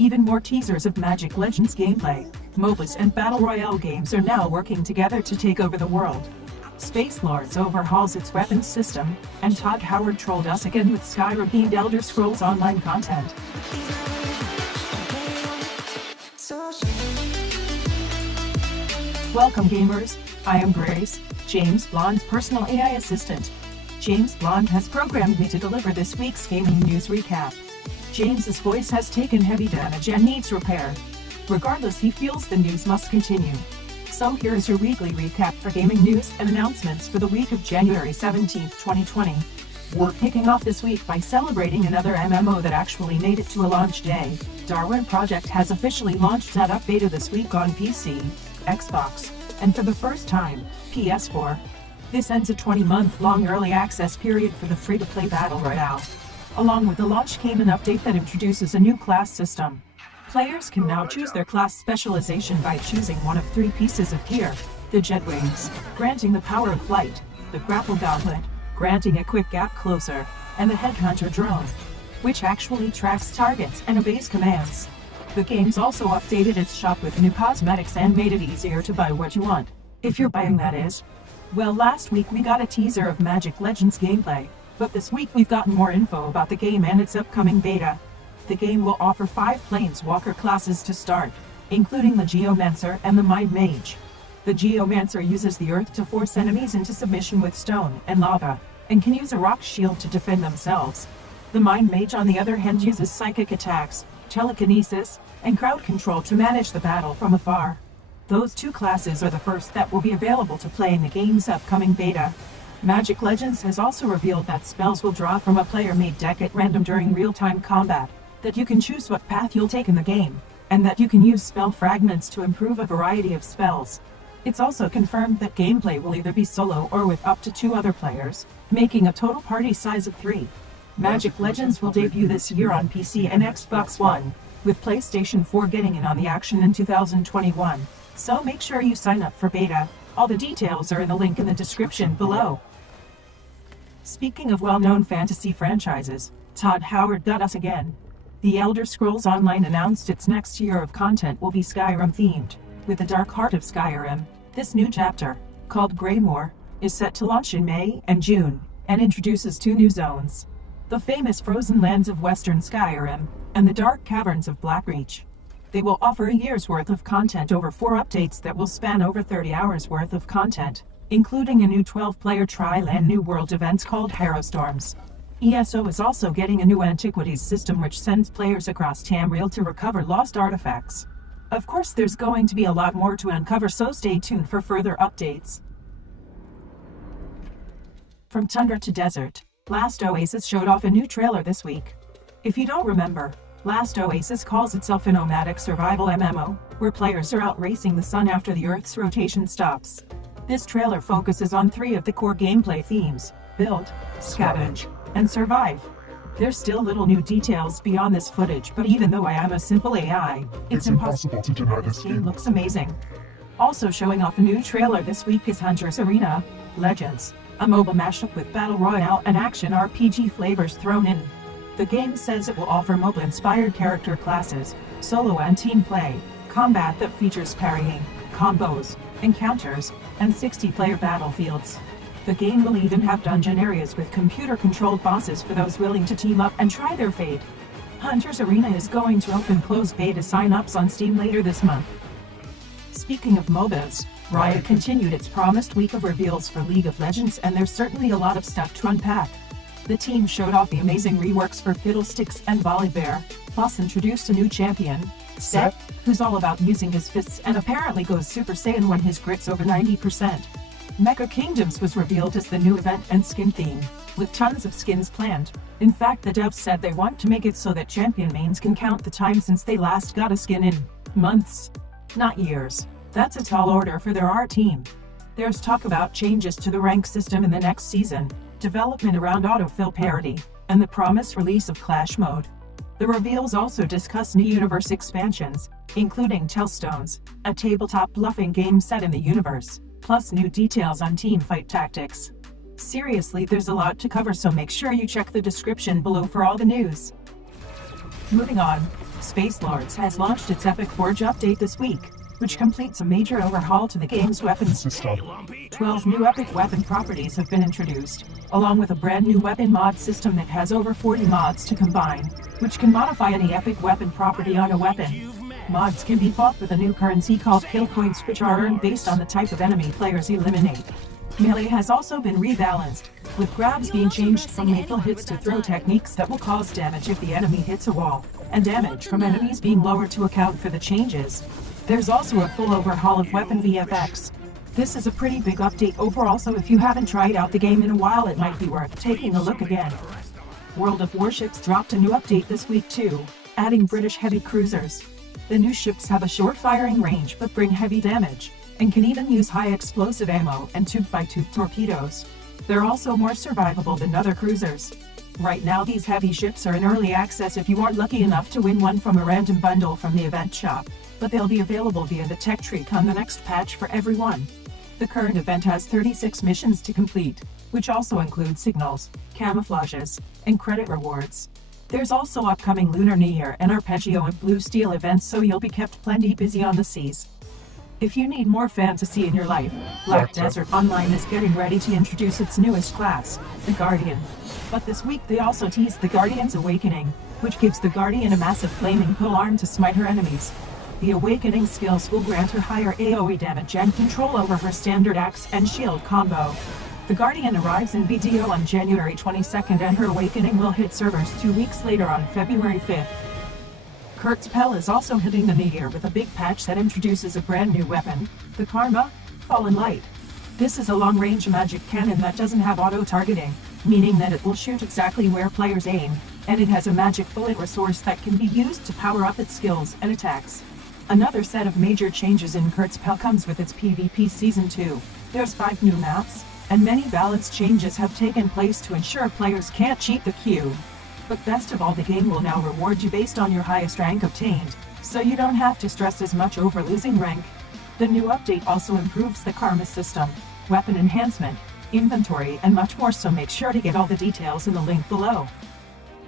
Even more teasers of Magic Legends gameplay. MOBAs and Battle Royale games are now working together to take over the world. Spacelords overhauls its weapons system, and Todd Howard trolled us again with Skyrim-themed Elder Scrolls Online content. Welcome gamers, I am Grace, James Blonde's personal AI assistant. James Blonde has programmed me to deliver this week's gaming news recap. James's voice has taken heavy damage and needs repair. Regardless, he feels the news must continue. So here is your weekly recap for gaming news and announcements for the week of January 17, 2020. We're kicking off this week by celebrating another MMO that actually made it to a launch day. Darwin Project has officially launched setup beta this week on PC, Xbox, and for the first time, PS4. This ends a 20-month-long early access period for the free-to-play Battle Royale. Along with the launch came an update that introduces a new class system. Players can now choose their class specialization by choosing one of 3 pieces of gear: the jet wings, granting the power of flight, the grapple gauntlet, granting a quick gap closer, and the headhunter drone, which actually tracks targets and obeys commands. The game's also updated its shop with new cosmetics and made it easier to buy what you want, if you're buying, that is. Well, last week we got a teaser of Magic Legends gameplay, but this week we've gotten more info about the game and its upcoming beta. The game will offer 5 Planeswalker classes to start, including the Geomancer and the Mind Mage. The Geomancer uses the earth to force enemies into submission with stone and lava, and can use a rock shield to defend themselves. The Mind Mage, on the other hand, uses psychic attacks, telekinesis, and crowd control to manage the battle from afar. Those 2 classes are the first that will be available to play in the game's upcoming beta. Magic Legends has also revealed that spells will draw from a player-made deck at random during real-time combat, that you can choose what path you'll take in the game, and that you can use spell fragments to improve a variety of spells. It's also confirmed that gameplay will either be solo or with up to 2 other players, making a total party size of 3. Magic Legends will debut this year on PC and Xbox One, with PlayStation 4 getting in on the action in 2021. So make sure you sign up for beta. All the details are in the link in the description below. Speaking of well-known fantasy franchises, Todd Howard got us again. The Elder Scrolls Online announced its next year of content will be Skyrim-themed. With the dark heart of Skyrim, this new chapter, called Greymoor, is set to launch in May and June, and introduces 2 new zones: the famous frozen lands of Western Skyrim, and the dark caverns of Blackreach. They will offer a year's worth of content over 4 updates that will span over 30 hours worth of content, including a new 12-player trial and new world events called Harrowstorms. ESO is also getting a new antiquities system which sends players across Tamriel to recover lost artifacts. Of course, there's going to be a lot more to uncover, so stay tuned for further updates. From tundra to desert, Last Oasis showed off a new trailer this week. If you don't remember, Last Oasis calls itself a nomadic survival MMO, where players are out racing the sun after the Earth's rotation stops. This trailer focuses on 3 of the core gameplay themes: build, scavenge, and survive. There's still little new details beyond this footage, but even though I am a simple AI, it's impossible to deny this game looks amazing. Also showing off a new trailer this week is Hunter's Arena Legends, a MOBA mashup with Battle Royale and action RPG flavors thrown in. The game says it will offer MOBA-inspired character classes, solo and team play, combat that features parrying, combos, encounters, and 60-player battlefields. The game will even have dungeon areas with computer-controlled bosses for those willing to team up and try their fate. Hunter's Arena is going to open closed beta sign-ups on Steam later this month. Speaking of MOBAs, Riot continued its promised week of reveals for League of Legends, and there's certainly a lot of stuff to unpack. The team showed off the amazing reworks for Fiddlesticks and Volibear, plus introduced a new champion, Set, who's all about using his fists and apparently goes Super Saiyan when his grit's over 90%. Mecha Kingdoms was revealed as the new event and skin theme, with tons of skins planned. In fact, the devs said they want to make it so that champion mains can count the time since they last got a skin in months, not years. That's a tall order for their R team. There's talk about changes to the rank system in the next season, development around autofill parity, and the promised release of Clash Mode. The reveals also discuss new universe expansions, including Tellstones, a tabletop bluffing game set in the universe, plus new details on teamfight tactics. Seriously, there's a lot to cover, so make sure you check the description below for all the news. Moving on, Spacelords has launched its Epic Forge update this week, which completes a major overhaul to the game's weapons system. 12 new epic weapon properties have been introduced, along with a brand new weapon mod system that has over 40 mods to combine, which can modify any epic weapon property on a weapon. Mods can be bought with a new currency called kill points, which are earned based on the type of enemy players eliminate. Melee has also been rebalanced, with grabs being changed from lethal hits to throw techniques that will cause damage if the enemy hits a wall, and damage from enemies being lowered to account for the changes. There's also a full overhaul of weapon VFX. This is a pretty big update overall, so if you haven't tried out the game in a while, it might be worth taking a look again. World of Warships dropped a new update this week too, adding British heavy cruisers. The new ships have a short firing range but bring heavy damage, and can even use high explosive ammo and tube-by-tube torpedoes. They're also more survivable than other cruisers. Right now these heavy ships are in early access if you aren't lucky enough to win one from a random bundle from the event shop, but they'll be available via the tech tree come the next patch for everyone. The current event has 36 missions to complete, which also include signals, camouflages, and credit rewards. There's also upcoming Lunar New Year and Arpeggio and Blue Steel events, so you'll be kept plenty busy on the seas. If you need more fantasy in your life, Black Desert Online is getting ready to introduce its newest class, the Guardian. But this week they also teased the Guardian's Awakening, which gives the Guardian a massive flaming polearm to smite her enemies. The Awakening skills will grant her higher AoE damage and control over her standard axe and shield combo. The Guardian arrives in BDO on January 22nd, and her Awakening will hit servers 2 weeks later on February 5th. KurtzPel is also hitting the new year with a big patch that introduces a brand new weapon, the Karma, Fallen Light. This is a long-range magic cannon that doesn't have auto-targeting, meaning that it will shoot exactly where players aim, and it has a magic bullet resource that can be used to power up its skills and attacks. Another set of major changes in KurtzPel comes with its PvP Season 2. There's 5 new maps, and many balance changes have taken place to ensure players can't cheat the queue. But best of all, the game will now reward you based on your highest rank obtained, so you don't have to stress as much over losing rank. The new update also improves the karma system, weapon enhancement, inventory, and much more, so make sure to get all the details in the link below.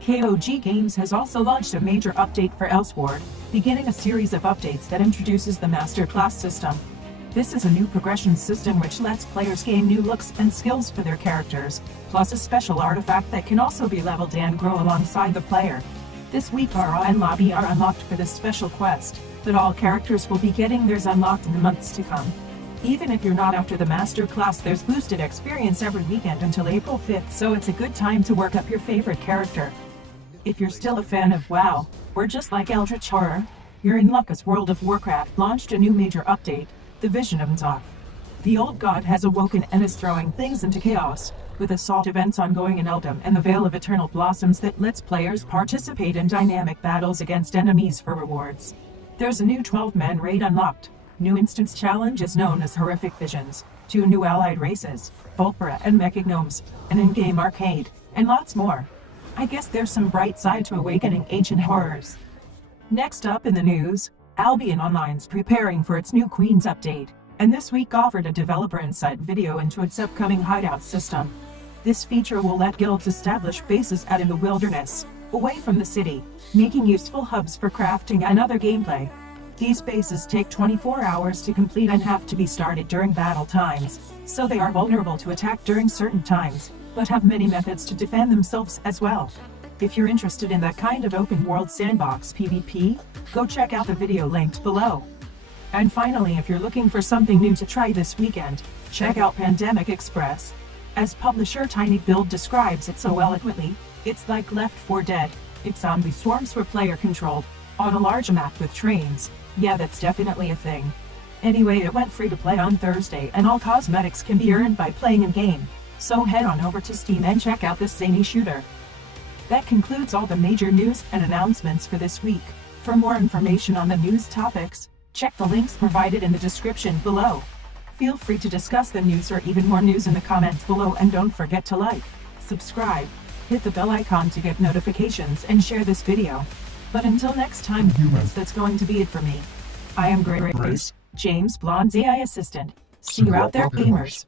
KOG Games has also launched a major update for Elsword, beginning a series of updates that introduces the Master Class system. This is a new progression system which lets players gain new looks and skills for their characters, plus a special artifact that can also be leveled and grow alongside the player. This week Aura and Laby are unlocked for this special quest, but all characters will be getting theirs unlocked in the months to come. Even if you're not after the Master Class, there's boosted experience every weekend until April 5th, so it's a good time to work up your favorite character. If you're still a fan of WoW, or just like Eldritch Horror, you're in luck, as World of Warcraft launched a new major update, the Vision of Nzoth. The old god has awoken and is throwing things into chaos, with assault events ongoing in Eldom and the Veil of Eternal Blossoms that lets players participate in dynamic battles against enemies for rewards. There's a new 12-man raid unlocked, new instance challenges known as Horrific Visions, 2 new allied races, Volpera and Mechagnomes, an in-game arcade, and lots more. I guess there's some bright side to Awakening Ancient Horrors. Next up in the news, Albion Online's preparing for its new Queens update, and this week offered a developer insight video into its upcoming Hideouts system. This feature will let guilds establish bases out in the wilderness, away from the city, making useful hubs for crafting and other gameplay. These bases take 24 hours to complete and have to be started during battle times, so they are vulnerable to attack during certain times, but have many methods to defend themselves as well. If you're interested in that kind of open-world sandbox PvP, go check out the video linked below. And finally, if you're looking for something new to try this weekend, check out Pandemic Express. As publisher Tiny Build describes it so eloquently, it's like Left 4 Dead, if zombie swarms were player-controlled, on a large map with trains. Yeah, that's definitely a thing. Anyway, it went free to play on Thursday, and all cosmetics can be earned by playing in-game, so head on over to Steam and check out this zany shooter. That concludes all the major news and announcements for this week. For more information on the news topics, check the links provided in the description below. Feel free to discuss the news or even more news in the comments below, and don't forget to like, subscribe, hit the bell icon to get notifications, and share this video. But until next time, humans, that's going to be it for me. I am Grace, James Blonde's AI assistant. See you out there, gamers.